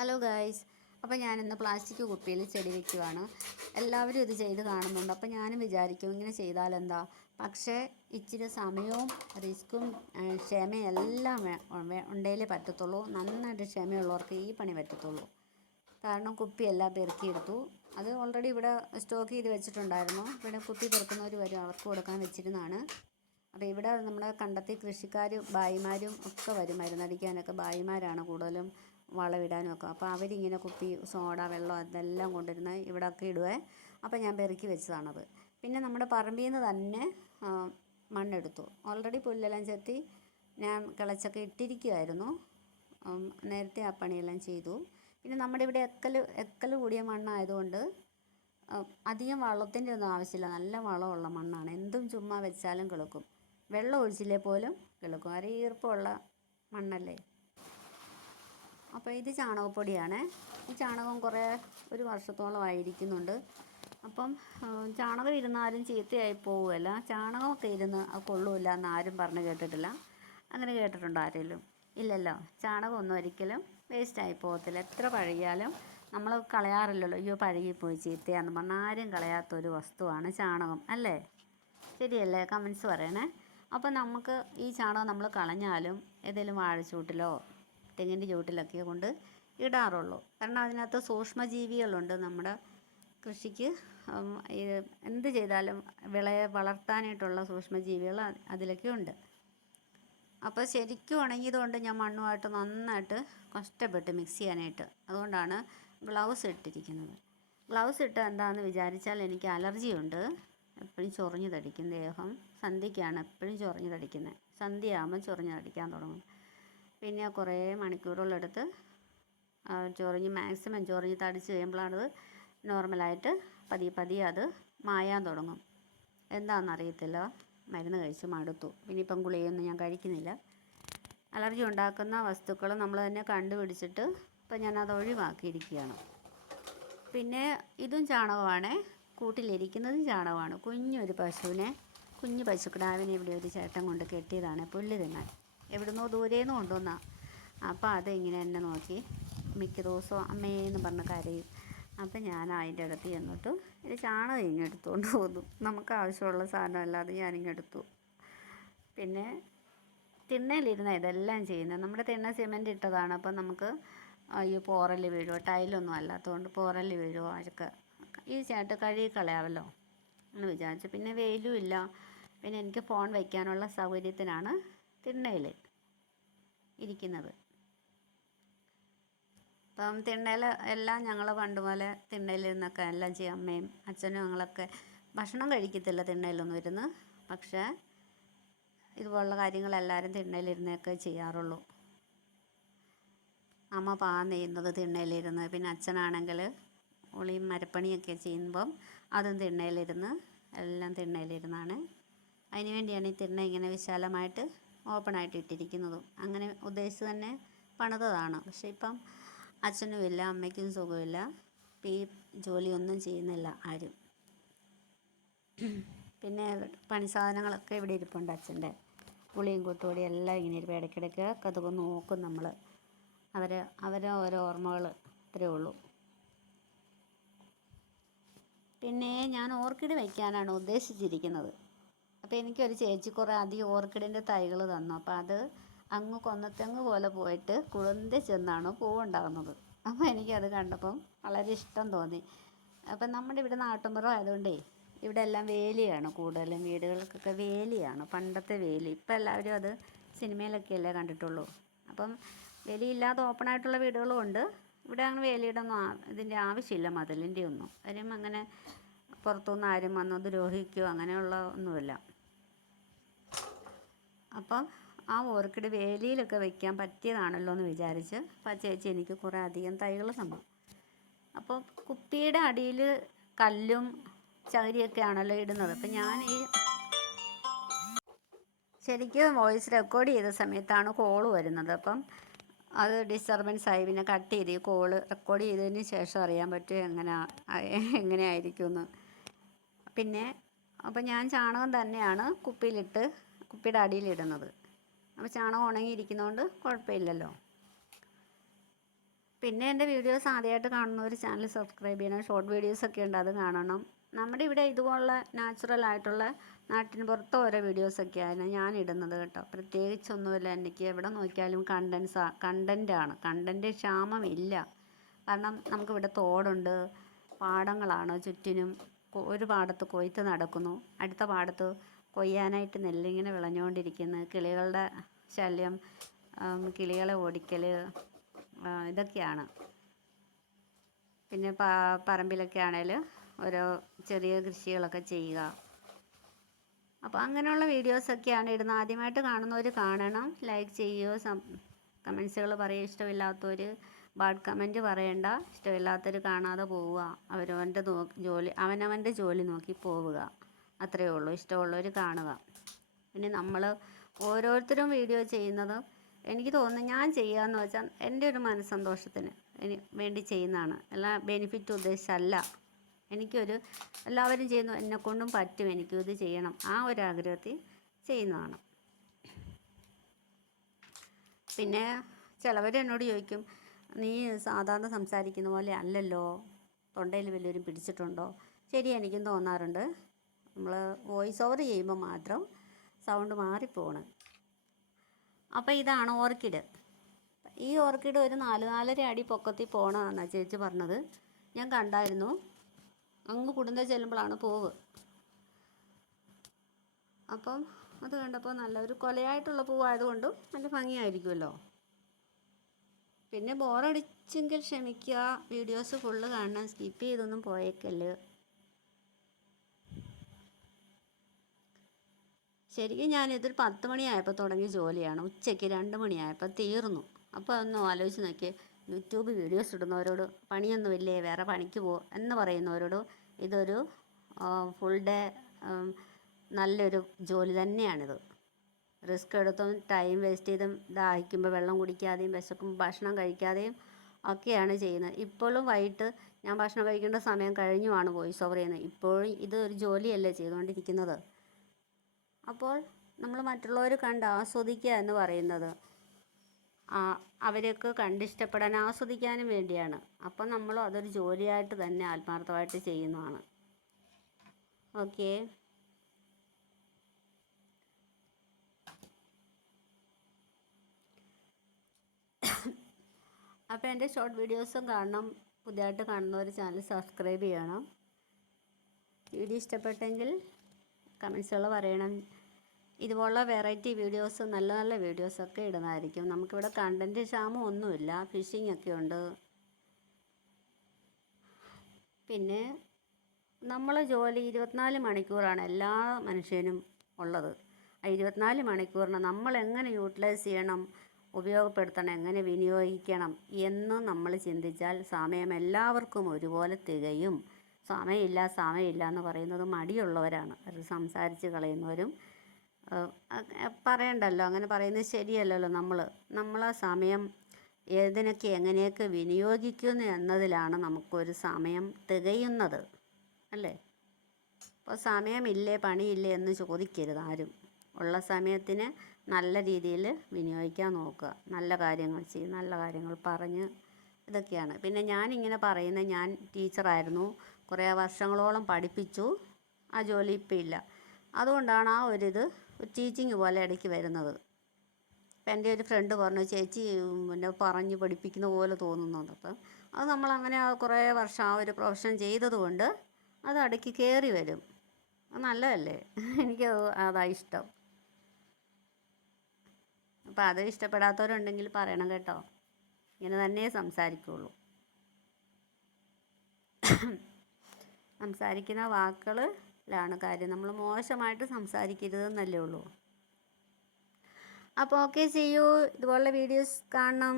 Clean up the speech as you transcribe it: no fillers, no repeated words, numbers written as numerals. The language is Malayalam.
ഹലോ ഗായ്സ്, അപ്പോൾ ഞാനിന്ന് പ്ലാസ്റ്റിക് കുപ്പിയിൽ ചെടി വയ്ക്കുവാണ്. എല്ലാവരും ഇത് ചെയ്ത് കാണുന്നുണ്ട്. അപ്പോൾ ഞാനും വിചാരിക്കും ഇങ്ങനെ ചെയ്താലെന്താ. പക്ഷേ ഇച്ചിരി സമയവും റിസ്ക്കും ക്ഷമയും എല്ലാം ഉണ്ടെങ്കിലേ പറ്റത്തുള്ളൂ. നന്നായിട്ട് ക്ഷമയുള്ളവർക്ക് ഈ പണി പറ്റത്തുള്ളൂ. കാരണം കുപ്പിയെല്ലാം പെറുക്കിയെടുത്തു. അത് ഓൾറെഡി ഇവിടെ സ്റ്റോക്ക് ചെയ്ത് വെച്ചിട്ടുണ്ടായിരുന്നു. ഇവിടെ കുപ്പി പെറുക്കുന്നവർ വരും, അവർക്ക് കൊടുക്കാൻ വെച്ചിരുന്നതാണ്. അപ്പോൾ ഇവിടെ നമ്മുടെ കണ്ടത്തിൽ കൃഷിക്കാർ ബായിമാരും ഒക്കെ വരും, മരുന്നടിക്കാനൊക്കെ ബായിമാരാണ് കൂടുതലും, വളമിടാനും ഒക്കെ. അപ്പോൾ അവരിങ്ങനെ കുപ്പി സോഡ വെള്ളം അതെല്ലാം കൊണ്ടിരുന്ന് ഇവിടെയൊക്കെ ഇടുവേ. അപ്പോൾ ഞാൻ പെറുക്കി വെച്ചതാണത്. പിന്നെ നമ്മുടെ പറമ്പിൽ നിന്ന് തന്നെ മണ്ണെടുത്തു. ഓൾറെഡി പുല്ലെല്ലാം ചെത്തി ഞാൻ കിളച്ചൊക്കെ ഇട്ടിരിക്കുമായിരുന്നു. നേരത്തെ ആ പണിയെല്ലാം ചെയ്തു. പിന്നെ നമ്മുടെ ഇവിടെ എക്കൽ കൂടിയ മണ്ണായതുകൊണ്ട് അധികം വളത്തിൻ്റെ ഒന്നും ആവശ്യമില്ല. നല്ല വളമുള്ള മണ്ണാണ്. എന്തും ചുമ്മാ വെച്ചാലും കിളുക്കും. വെള്ളം ഒഴിച്ചില്ലേ പോലും കിളുക്കും. അര ഈർപ്പമുള്ള മണ്ണല്ലേ. അപ്പോൾ ഇത് ചാണകപ്പൊടിയാണ്. ഈ ചാണകം ഒരു വർഷത്തോളമായിരിക്കുന്നുണ്ട്. അപ്പം ചാണകം ഇരുന്നാലും ചീത്തയായി പോവുകയല്ല. ചാണകമൊക്കെ ഇരുന്ന് അത് കൊള്ളില്ല എന്ന് ആരും പറഞ്ഞ് കേട്ടിട്ടില്ല. അങ്ങനെ കേട്ടിട്ടുണ്ടോ ആരെങ്കിലും? ഇല്ലല്ലോ. ചാണകമൊന്നും ഒരിക്കലും വേസ്റ്റായി പോകത്തില്ല. എത്ര പഴകിയാലും നമ്മൾ കളയാറില്ലല്ലോ. അയ്യോ പഴകിപ്പോയി ചീത്തയാന്ന് പറഞ്ഞാൽ ആരും കളയാത്തൊരു വസ്തുവാണ് ചാണകം, അല്ലേ? ശരിയല്ലേ? കമൻസ് പറയണേ. അപ്പം നമുക്ക് ഈ ചാണകം നമ്മൾ കളഞ്ഞാലും ഏതെങ്കിലും വാഴച്ചൂട്ടിലോ തെങ്ങിൻ്റെ ചുവട്ടിലൊക്കെ കൊണ്ട് ഇടാറുള്ളൂ. കാരണം അതിനകത്ത് സൂക്ഷ്മജീവികളുണ്ട്. നമ്മുടെ കൃഷിക്ക് എന്ത് ചെയ്താലും വിളയെ വളർത്താനായിട്ടുള്ള സൂക്ഷ്മജീവികൾ അതിലൊക്കെ ഉണ്ട്. അപ്പോൾ ശരിക്കും ഉണങ്ങിയതുകൊണ്ട് ഞാൻ മണ്ണുമായിട്ട് നന്നായിട്ട് കഷ്ടപ്പെട്ട് മിക്സ് ചെയ്യാനായിട്ട്. അതുകൊണ്ടാണ് ഗ്ലൗസ് ഇട്ടിരിക്കുന്നത്. ഗ്ലൗസ് ഇട്ട് എന്താണെന്ന് വിചാരിച്ചാൽ എനിക്ക് അലർജിയുണ്ട്. എപ്പോഴും ചൊറിഞ്ഞ് തടിക്കും ദേഹം. സന്ധ്യയ്ക്കാണ് എപ്പോഴും ചൊറിഞ്ഞ് തടിക്കുന്നത്. സന്ധ്യയാകുമ്പോൾ ചൊറിഞ്ഞ് തടിക്കാൻ തുടങ്ങും. പിന്നെ കുറേ മണിക്കൂറുകളെടുത്ത് മാക്സിമം ചൊറിഞ്ഞ് തടിച്ച് കഴിയുമ്പോഴാണത് നോർമലായിട്ട് പതിയെ അത് മായാൻ തുടങ്ങും. എന്താണെന്നറിയത്തില്ല. മരുന്ന് കഴിച്ച് മടുത്തു. പിന്നെ ഇപ്പം ഗുളികയൊന്നും ഞാൻ കഴിക്കുന്നില്ല. അലർജി ഉണ്ടാക്കുന്ന വസ്തുക്കൾ നമ്മൾ തന്നെ കണ്ടുപിടിച്ചിട്ട് ഇപ്പം ഞാനത് ഒഴിവാക്കിയിരിക്കുകയാണ്. പിന്നെ ഇതും ചാണകമാണ്. കൂട്ടിലിരിക്കുന്നതും ചാണകമാണ്. കുഞ്ഞു പശുക്കിടാവിനെ ഇവിടെ ഒരു ചേട്ടൻ കൊണ്ട് കെട്ടിയതാണ് പുല്ല് തിന്നാൻ. എവിടുന്നോ ദൂരേന്ന് കൊണ്ടുവന്നാ. അപ്പോൾ അത് ഇങ്ങനെ എന്നെ നോക്കി മിക്ക ദിവസവും അമ്മേന്ന് പറഞ്ഞ് കരയും. അപ്പം ഞാൻ അതിൻ്റെ അടുത്ത് ചെന്നിട്ട് ഇത് ചാണകം ഇങ്ങെടുത്തുകൊണ്ട് പോന്നു. നമുക്ക് ആവശ്യമുള്ള സാധനമല്ലാതെ ഞാനിങ്ങെടുത്തു. പിന്നെ തിണ്ണയിലിരുന്ന ഇതെല്ലാം ചെയ്യുന്നത്. നമ്മുടെ തിണ്ണ സിമെൻറ്റ് ഇട്ടതാണ്. അപ്പം നമുക്ക് ഈ പോറൽ വീഴുമോ, ടൈലൊന്നും അല്ലാത്തതുകൊണ്ട് പോറൽ വീഴുമോ അതൊക്കെ ഈസിയായിട്ട് കഴുകി കളയാമല്ലോ എന്ന് വിചാരിച്ചു. പിന്നെ വെയിലും ഇല്ല. പിന്നെ എനിക്ക് ഫോൺ വയ്ക്കാനുള്ള സൗകര്യത്തിനാണ് തിണ്ണയിൽ ഇരിക്കുന്നത്. അപ്പം തിണ്ണയിൽ എല്ലാം ഞങ്ങൾ പണ്ട് പോലെ തിണ്ണയിലിരുന്നൊക്കെ എല്ലാം ചെയ്യും. അമ്മയും അച്ഛനും ഞങ്ങളൊക്കെ ഭക്ഷണം കഴിക്കത്തില്ല തിണ്ണയിലൊന്നും ഇരുന്ന്. പക്ഷേ ഇതുപോലുള്ള കാര്യങ്ങളെല്ലാവരും തിണ്ണയിലിരുന്നൊക്കെ ചെയ്യാറുള്ളൂ. അമ്മ പാകം നെയ്യുന്നത് തിണ്ണയിലിരുന്ന്. പിന്നെ അച്ഛനാണെങ്കിൽ ഉളിയും മരപ്പണിയൊക്കെ ചെയ്യുമ്പം അതും തിണ്ണയിലിരുന്ന്. എല്ലാം തിണ്ണയിലിരുന്നാണ്. അതിന് വേണ്ടിയാണ് ഈ തിണ്ണ ഇങ്ങനെ വിശാലമായിട്ട് ഓപ്പണായിട്ട് ഇട്ടിരിക്കുന്നതും. അങ്ങനെ ഉദ്ദേശിച്ച് തന്നെ പണിതതാണ്. പക്ഷേ ഇപ്പം അച്ഛനും ഇല്ല, അമ്മയ്ക്കും സുഖമില്ല. ഇപ്പം ഈ ജോലിയൊന്നും ചെയ്യുന്നില്ല ആരും. പിന്നെ പണി സാധനങ്ങളൊക്കെ ഇവിടെ ഇരിപ്പുണ്ട്. അച്ഛൻ്റെ പുളിയും കൊട്ടുപൊടി എല്ലാം ഇങ്ങനെ ഇരിക്കും. ഇടയ്ക്കിടയ്ക്ക് അതൊക്കെ നോക്കും നമ്മൾ. അവരെ ഓരോ ഓർമ്മകൾ ഇത്രയേ ഉള്ളൂ. പിന്നെ ഞാൻ ഓർക്കിഡ് വയ്ക്കാനാണ് ഉദ്ദേശിച്ചിരിക്കുന്നത്. അപ്പോൾ എനിക്കൊരു ചേച്ചി കുറേ അധികം ഓർക്കിഡിൻ്റെ തൈകൾ തന്നു. അപ്പോൾ അത് അങ്ങ് കൊന്നത്തെങ്ങ് പോലെ പോയിട്ട് കുഴന്തി ചെന്നാണ് പൂവുണ്ടാകുന്നത്. അപ്പോൾ എനിക്കത് കണ്ടപ്പം വളരെ ഇഷ്ടം തോന്നി. അപ്പം നമ്മുടെ ഇവിടെ നാട്ടുമ്പുറം ആയതുകൊണ്ടേ ഇവിടെ എല്ലാം വേലിയാണ്. കൂടുതലും വീടുകൾക്കൊക്കെ വേലിയാണ്, പണ്ടത്തെ വേലി. ഇപ്പം എല്ലാവരും അത് സിനിമയിലൊക്കെ അല്ലേ കണ്ടിട്ടുള്ളൂ. അപ്പം വേലിയില്ലാതെ ഓപ്പണായിട്ടുള്ള വീടുകളും ഉണ്ട്. ഇവിടെ അങ്ങനെ വേലിയുടെ ഇതിൻ്റെ ആവശ്യമില്ല, മതിലിൻ്റെ ഒന്നും. കാര്യം അങ്ങനെ പുറത്തുനിന്ന് ആരും വന്ന് ദ്രോഹിക്കുകയോ അങ്ങനെയുള്ള ഒന്നുമില്ല. അപ്പം ആ ഓർക്കിഡ് വേലിയിലൊക്കെ വയ്ക്കാൻ പറ്റിയതാണല്ലോ എന്ന് വിചാരിച്ച് അപ്പം ചേച്ചി എനിക്ക് കുറേ അധികം തൈകൾ തന്നു. അപ്പോൾ കുപ്പിയുടെ അടിയിൽ കല്ലും ചകിരിയൊക്കെ ആണല്ലോ ഇടുന്നത്. അപ്പം ഞാൻ ശരിക്കും വോയിസ് റെക്കോർഡ് ചെയ്ത സമയത്താണ് കോള് വരുന്നത്. അപ്പം അത് ഡിസ്റ്റർബൻസ് ആയി. പിന്നെ കട്ട് ചെയ്ത് ഈ കോള് റെക്കോർഡ് ചെയ്തതിന് ശേഷം അറിയാൻ പറ്റും എങ്ങനെയായിരിക്കുമെന്ന്. പിന്നെ അപ്പം ഞാൻ ചാണകം തന്നെയാണ് കുപ്പിയുടെ അടിയിലിടുന്നത്. അപ്പോൾ ചാണകം ഉണങ്ങിയിരിക്കുന്നതുകൊണ്ട് കുഴപ്പമില്ലല്ലോ. പിന്നെ എൻ്റെ വീഡിയോസ് ആദ്യമായിട്ട് കാണുന്ന ഒരു ചാനൽ സബ്സ്ക്രൈബ് ചെയ്യണം. ഷോർട്ട് വീഡിയോസൊക്കെ ഉണ്ട്, അത് കാണണം. നമ്മുടെ ഇവിടെ ഇതുപോലുള്ള നാച്ചുറൽ ആയിട്ടുള്ള നാട്ടിന് പുറത്ത് ഓരോ വീഡിയോസൊക്കെയാണ് ഞാൻ ഇടുന്നത് കേട്ടോ. പ്രത്യേകിച്ചൊന്നുമില്ല, എനിക്ക് എവിടെ നോക്കിയാലും കണ്ടൻറ്റാണ്. കണ്ടൻറ്റ് ക്ഷാമമില്ല. കാരണം നമുക്കിവിടെ തോടുണ്ട്, പാടങ്ങളാണ് ചുറ്റിനും. ഒരു പാടത്ത് കൊയ്ത്ത് നടക്കുന്നു, അടുത്ത പാടത്ത് കൊയ്യാനായിട്ട് നെല്ലിങ്ങനെ വിളഞ്ഞുകൊണ്ടിരിക്കുന്നു. കിളികളുടെ ശല്യം, കിളികളെ ഓടിക്കൽ, ഇതൊക്കെയാണ്. പിന്നെ പറമ്പിലൊക്കെ ആണെങ്കിൽ ഓരോ ചെറിയ കൃഷികളൊക്കെ ചെയ്യുക. അപ്പോൾ അങ്ങനെയുള്ള വീഡിയോസൊക്കെയാണ് ഇടുന്നത്. ആദ്യമായിട്ട് കാണുന്നവർ കാണണം, ലൈക്ക് ചെയ്യുക, കമൻസുകൾ പറയുക. ഇഷ്ടമില്ലാത്തവർ ബാഡ് കമൻറ്റ് പറയണ്ട. ഇഷ്ടമില്ലാത്തവർ കാണാതെ പോവുക. അവനവൻ്റെ ജോലി നോക്കി പോവുക, അത്രയേ ഉള്ളൂ. ഇഷ്ടമുള്ളവർ കാണുക. പിന്നെ നമ്മൾ ഓരോരുത്തരും വീഡിയോ ചെയ്യുന്നത് എനിക്ക് തോന്നുന്നു, ഞാൻ ചെയ്യാന്ന് വെച്ചാൽ എൻ്റെ ഒരു മനസ്സന്തോഷത്തിന് വേണ്ടി ചെയ്യുന്നതാണ്. എല്ലാ ബെനിഫിറ്റ് ഉദ്ദേശിച്ചല്ല. എല്ലാവരും ചെയ്യുന്നു, എന്നെക്കൊണ്ടും പറ്റും, എനിക്കും ഇത് ചെയ്യണം, ആ ഒരു ആഗ്രഹത്തിൽ ചെയ്യുന്നതാണ്. പിന്നെ ചിലവർ എന്നോട് ചോദിക്കും, നീ സാധാരണ സംസാരിക്കുന്ന പോലെ അല്ലല്ലോ, തൊണ്ടയിൽ വല്ലവരും പിടിച്ചിട്ടുണ്ടോ? ശരി, എനിക്കും തോന്നാറുണ്ട്. നമ്മൾ വോയിസ് ഓവർ ചെയ്യുമ്പോൾ മാത്രം സൗണ്ട് മാറിപ്പോണ്. അപ്പോൾ ഇതാണ് ഓർക്കിഡ്. ഈ ഓർക്കിഡ് ഒരു 4-4.5 അടി പൊക്കത്തിൽ പോകണമെന്നാണ് ചേച്ചി പറഞ്ഞത്. ഞാൻ കണ്ടായിരുന്നു. അങ്ങ് കുടുന്ന ചെല്ലുമ്പോഴാണ് പൂവ്. അപ്പം അത് കണ്ടപ്പോൾ നല്ലൊരു കൊലയായിട്ടുള്ള പൂവായതുകൊണ്ടും നല്ല ഭംഗിയായിരിക്കുമല്ലോ. പിന്നെ ബോറടിച്ചെങ്കിൽ ക്ഷമിക്കുക, വീഡിയോസ് ഫുള്ള് കാണണം, സ്കിപ്പ് ചെയ്തൊന്നും പോയേക്കല്ല്. ശരിക്കും ഞാനിതൊരു 10 മണിയായപ്പോൾ തുടങ്ങിയ ജോലിയാണ്. ഉച്ചയ്ക്ക് 2 മണിയായപ്പോൾ തീർന്നു. അപ്പോൾ ഒന്ന് ആലോചിച്ച് നോക്കിയേ, യൂട്യൂബ് വീഡിയോസ് ഇടുന്നവരോട് പണിയൊന്നുമില്ലേ, വേറെ പണിക്ക് പോകും എന്ന് പറയുന്നവരോട് ഇതൊരു ഫുൾ ഡേ നല്ലൊരു ജോലി തന്നെയാണിത്. റിസ്ക് എടുത്തും ടൈം വേസ്റ്റ് ചെയ്തും ദാഹിക്കുമ്പോൾ വെള്ളം കുടിക്കാതെയും വിശക്കുമ്പോൾ ഭക്ഷണം കഴിക്കാതെയും ഒക്കെയാണ് ചെയ്യുന്നത്. ഇപ്പോഴും വൈകിട്ട് ഞാൻ ഭക്ഷണം കഴിക്കേണ്ട സമയം കഴിഞ്ഞുമാണ് വോയിസ് ഓവർ ചെയ്യുന്നത്. ഇപ്പോഴും ഇത് ഒരു ജോലിയല്ലേ ചെയ്തുകൊണ്ടിരിക്കുന്നത്. അപ്പോൾ നമ്മൾ മറ്റുള്ളവർ കണ്ട് ആസ്വദിക്കുക എന്ന് പറയുന്നത് അവർക്ക് കണ്ടിഷ്ടപ്പെടാൻ, ആസ്വദിക്കാനും വേണ്ടിയാണ്. അപ്പം നമ്മൾ അതൊരു ജോലിയായിട്ട് തന്നെ ആത്മാർത്ഥമായിട്ട് ചെയ്യുന്നതാണ്. ഓക്കെ. അപ്പോൾ എൻ്റെ ഷോർട്ട് വീഡിയോസും കാണണം. പുതിയതായിട്ട് കാണുന്നവർ ചാനൽ സബ്സ്ക്രൈബ് ചെയ്യണം. വീഡിയോ ഇഷ്ടപ്പെട്ടെങ്കിൽ കമൻസുകൾ പറയണം. ഇതുപോലുള്ള വെറൈറ്റി വീഡിയോസ്, നല്ല നല്ല വീഡിയോസൊക്കെ ഇടുന്നതായിരിക്കും. നമുക്കിവിടെ കണ്ടൻറ്റ് ക്ഷാമം ഒന്നുമില്ല, ഫിഷിംഗ് ഒക്കെ ഉണ്ട്. പിന്നെ നമ്മൾ ജോലി 24 മണിക്കൂറാണ് എല്ലാ മനുഷ്യനും ഉള്ളത്. ആ 24 മണിക്കൂറിന് നമ്മൾ എങ്ങനെ യൂട്ടിലൈസ് ചെയ്യണം, ഉപയോഗപ്പെടുത്തണം, എങ്ങനെ വിനിയോഗിക്കണം എന്ന് നമ്മൾ ചിന്തിച്ചാൽ സമയം എല്ലാവർക്കും ഒരുപോലെ തികയും. സമയമില്ല എന്ന് പറയുന്നത് മടിയുള്ളവരാണ്. അത് സംസാരിച്ച് കളയുന്നവരും. പറയണ്ടല്ലോ, അങ്ങനെ പറയുന്നത് ശരിയല്ലല്ലോ. നമ്മൾ ആ സമയം ഏതിനൊക്കെ എങ്ങനെയൊക്കെ വിനിയോഗിക്കുന്നു എന്നതിലാണ് നമുക്കൊരു സമയം തികയുന്നത്, അല്ലേ? അപ്പോൾ സമയമില്ലേ, പണിയില്ലേ എന്ന് ചോദിക്കരുത് ആരും. ഉള്ള സമയത്തിന് നല്ല രീതിയിൽ വിനിയോഗിക്കാൻ നോക്കുക. നല്ല കാര്യങ്ങൾ ചെയ്യും, നല്ല കാര്യങ്ങൾ പറഞ്ഞ്, ഇതൊക്കെയാണ്. പിന്നെ ഞാനിങ്ങനെ പറയുന്നത്, ഞാൻ ടീച്ചറായിരുന്നു, കുറേ വർഷങ്ങളോളം പഠിപ്പിച്ചു. ആ ജോലി ഇപ്പം ഇല്ല. അതുകൊണ്ടാണ് ആ ഒരു ടീച്ചിങ് പോലെ ഇടയ്ക്ക് വരുന്നത്. അപ്പം എൻ്റെ ഒരു ഫ്രണ്ട് പറഞ്ഞു, ചേച്ചി പിന്നെ പറഞ്ഞ് പഠിപ്പിക്കുന്ന പോലെ തോന്നുന്നുണ്ട്. അപ്പം അത് നമ്മളങ്ങനെ കുറേ വർഷം ആ ഒരു പ്രൊഫഷൻ ചെയ്തതുകൊണ്ട് അത് ഇടയ്ക്ക് കയറി വരും. അത് നല്ലതല്ലേ? എനിക്ക് അതാ ഇഷ്ടം. അപ്പോൾ അത് ഇഷ്ടപ്പെടാത്തവരുണ്ടെങ്കിൽ പറയണം കേട്ടോ. ഇങ്ങനെ തന്നെ സംസാരിക്കുള്ളൂ. സംസാരിക്കുന്ന വാക്കുകളിലാണ് കാര്യം. നമ്മൾ മോശമായിട്ട് സംസാരിക്കരുതെന്നല്ലേ ഉള്ളൂ. അപ്പോൾ ഓക്കെ, സീ യു. ഇതുപോലുള്ള വീഡിയോസ് കാണണം.